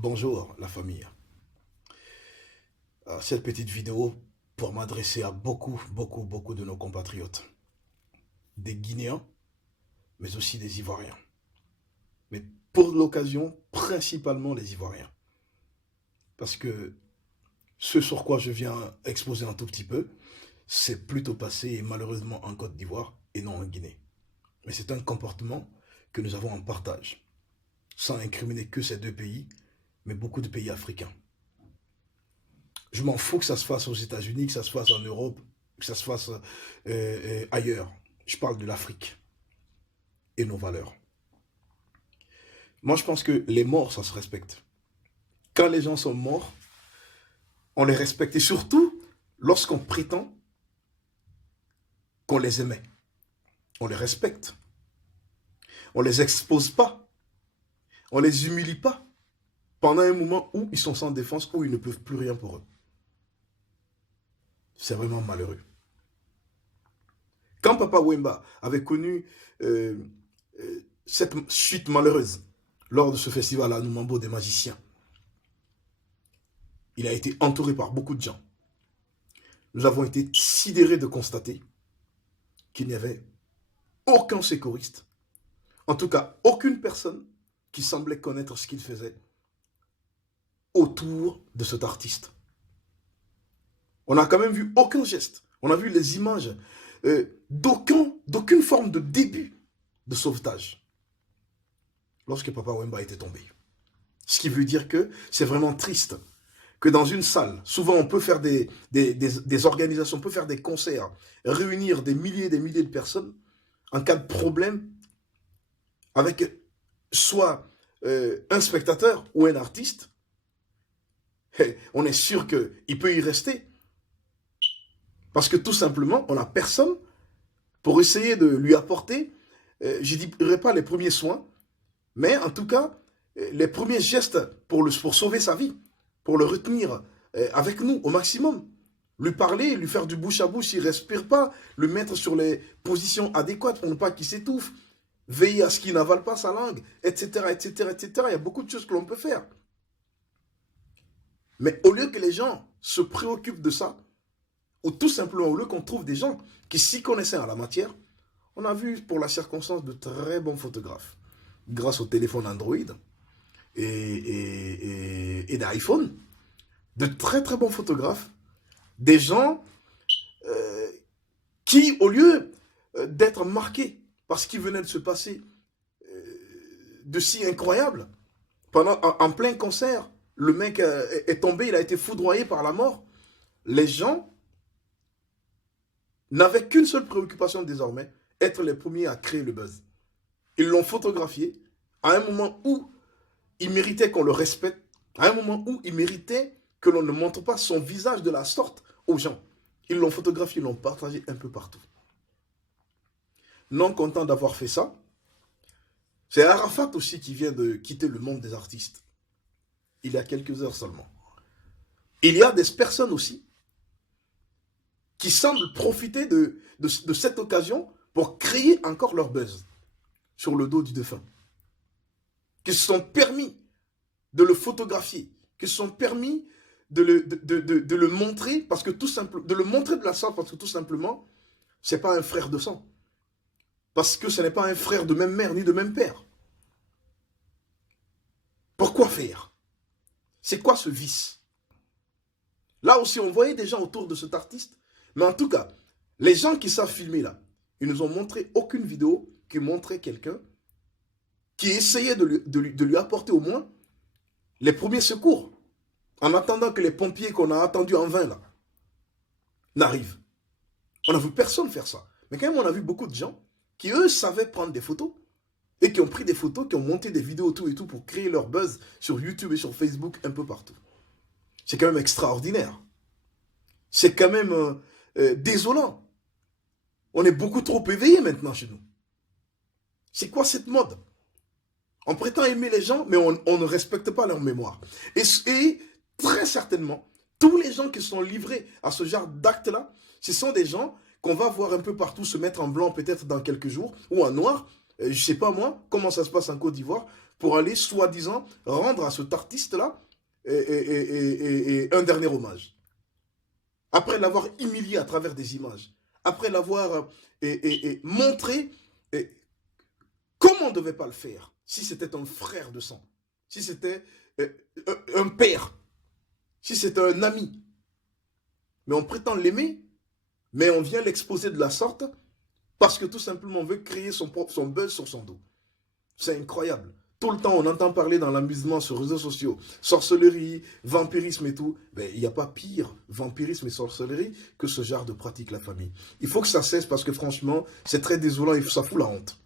Bonjour la famille. Cette petite vidéo pour m'adresser à beaucoup de nos compatriotes, des Guinéens, mais aussi des Ivoiriens. Mais pour l'occasion, principalement les Ivoiriens. Parce que ce sur quoi je viens exposer un tout petit peu, c'est plutôt passé malheureusement en Côte d'Ivoire et non en Guinée. Mais c'est un comportement que nous avons en partage, sans incriminer que ces deux pays, mais beaucoup de pays africains. Je m'en fous que ça se fasse aux États-Unis, que ça se fasse en Europe, que ça se fasse ailleurs. Je parle de l'Afrique et nos valeurs. Moi, je pense que les morts, ça se respecte. Quand les gens sont morts, on les respecte. Et surtout, lorsqu'on prétend qu'on les aimait. On les respecte. On les expose pas. On les humilie pas. Pendant un moment où ils sont sans défense, où ils ne peuvent plus rien pour eux. C'est vraiment malheureux. Quand Papa Wemba avait connu cette suite malheureuse lors de ce festival à Numambo des magiciens, il a été entouré par beaucoup de gens. Nous avons été sidérés de constater qu'il n'y avait aucun sécuriste, en tout cas aucune personne qui semblait connaître ce qu'il faisait autour de cet artiste. On n'a quand même vu aucun geste. On a vu les images d'aucune forme de début de sauvetage lorsque Papa Wemba était tombé. Ce qui veut dire que c'est vraiment triste que dans une salle, souvent on peut faire des organisations, on peut faire des concerts, réunir des milliers et des milliers de personnes en cas de problème avec soit un spectateur ou un artiste. On est sûr qu'il peut y rester. Parce que tout simplement, on n'a personne pour essayer de lui apporter, je ne dirais pas les premiers soins, mais en tout cas, les premiers gestes pour sauver sa vie, pour le retenir avec nous au maximum. Lui parler, lui faire du bouche à bouche, s'il ne respire pas, le mettre sur les positions adéquates pour ne pas qu'il s'étouffe, veiller à ce qu'il n'avale pas sa langue, etc., etc., etc. Il y a beaucoup de choses que l'on peut faire. Mais au lieu que les gens se préoccupent de ça, ou tout simplement, au lieu qu'on trouve des gens qui s'y connaissaient en la matière, on a vu pour la circonstance de très bons photographes, grâce au téléphone Android et d'iPhone, de très bons photographes, des gens qui, au lieu d'être marqués par ce qui venait de se passer de si incroyable, en plein concert, le mec est tombé, il a été foudroyé par la mort, les gens n'avaient qu'une seule préoccupation désormais, être les premiers à créer le buzz. Ils l'ont photographié à un moment où il méritait qu'on le respecte, à un moment où il méritait que l'on ne montre pas son visage de la sorte aux gens. Ils l'ont photographié, ils l'ont partagé un peu partout. Non content d'avoir fait ça, c'est Arafat aussi qui vient de quitter le monde des artistes. Il y a quelques heures seulement. Il y a des personnes aussi qui semblent profiter de cette occasion pour créer encore leur buzz sur le dos du défunt. Qui se sont permis de le photographier, qui se sont permis de le montrer, parce que tout simplement, de le montrer de la sorte, parce que tout simplement, ce n'est pas un frère de sang. Parce que ce n'est pas un frère de même mère, ni de même père. Pourquoi faire? C'est quoi ce vice? Là aussi, on voyait des gens autour de cet artiste. Mais en tout cas, les gens qui savent filmer là, ils nous ont montré aucune vidéo qui montrait quelqu'un qui essayait de lui apporter au moins les premiers secours, en attendant que les pompiers qu'on a attendus en vain là, n'arrivent. On n'a vu personne faire ça. Mais quand même, on a vu beaucoup de gens qui, eux, savaient prendre des photos et qui ont pris des photos, qui ont monté des vidéos, tout et tout, pour créer leur buzz sur YouTube et sur Facebook, un peu partout. C'est quand même extraordinaire. C'est quand même désolant. On est beaucoup trop éveillés maintenant chez nous. C'est quoi cette mode? On prétend aimer les gens, mais on ne respecte pas leur mémoire. Et très certainement, tous les gens qui sont livrés à ce genre d'actes-là, ce sont des gens qu'on va voir un peu partout se mettre en blanc peut-être dans quelques jours, ou en noir, je sais pas moi, comment ça se passe en Côte d'Ivoire, pour aller, soi-disant, rendre à cet artiste-là un dernier hommage. Après l'avoir humilié à travers des images, après l'avoir montré comment on ne devait pas le faire, si c'était un frère de sang, si c'était un père, si c'était un ami. Mais on prétend l'aimer, mais on vient l'exposer de la sorte parce que tout simplement on veut créer son buzz sur son dos. C'est incroyable. Tout le temps, on entend parler dans l'amusement sur les réseaux sociaux, sorcellerie, vampirisme et tout. Ben, il n'y a pas pire vampirisme et sorcellerie que ce genre de pratique, la famille. Il faut que ça cesse parce que franchement, c'est très désolant et ça fout la honte.